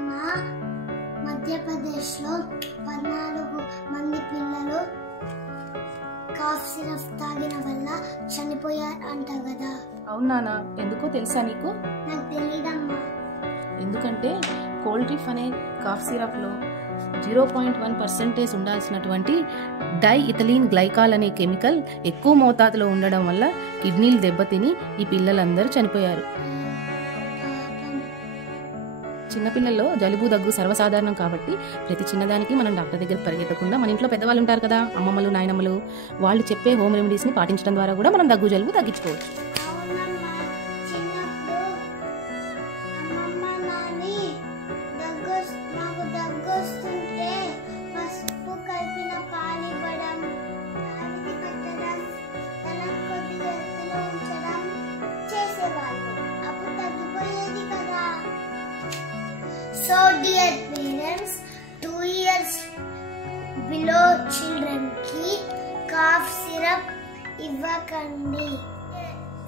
అమ్మా మధ్యప్రదేశ్లో 14 మంది పిల్లలు కాఫ్ సిరప్ తాగిన వల్ల చనిపోయారు అంట కదా. అవునా? ఎందుకో తెలుసా నీకు? నాకు తెలియదమ్మా. ఎందుకంటే కోల్ట్రిఫ్ అనే కాఫ్ సిరప్లో 0.1% ఉండాల్సినటువంటి డైఇథిలీన్ గ్లైకాల్ అనే కెమికల్ ఎక్కువ మోతాదులో ఉండడం వల్ల కిడ్నీలు దెబ్బతిని ఈ పిల్లలందరూ చనిపోయారు. చిన్నపిల్లల్లో జలుబు దగ్గు సర్వసాధారణం కాబట్టి ప్రతి చిన్నదానికి మనం డాక్టర్ దగ్గర పరిగెత్తకుండా మన ఇంట్లో పెద్దవాళ్ళు ఉంటారు కదా, అమ్మమ్మలు నాయనమ్మలు, వాళ్ళు చెప్పే హోమ్ రెమెడీస్ని పాటించడం ద్వారా కూడా మనం దగ్గు జలుబు తగ్గించుకోవచ్చు. So dear parents, 2 years below children ki cough syrup ఇవ్వకండి.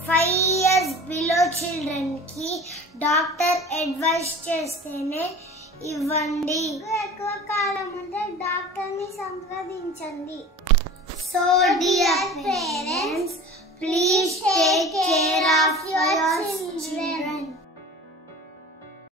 5 years below children ki doctor advice చేస్తేనే ఇవ్వండి. ఎక్కువ కాలం ఉంటే డాక్టర్ని సంప్రదించండి.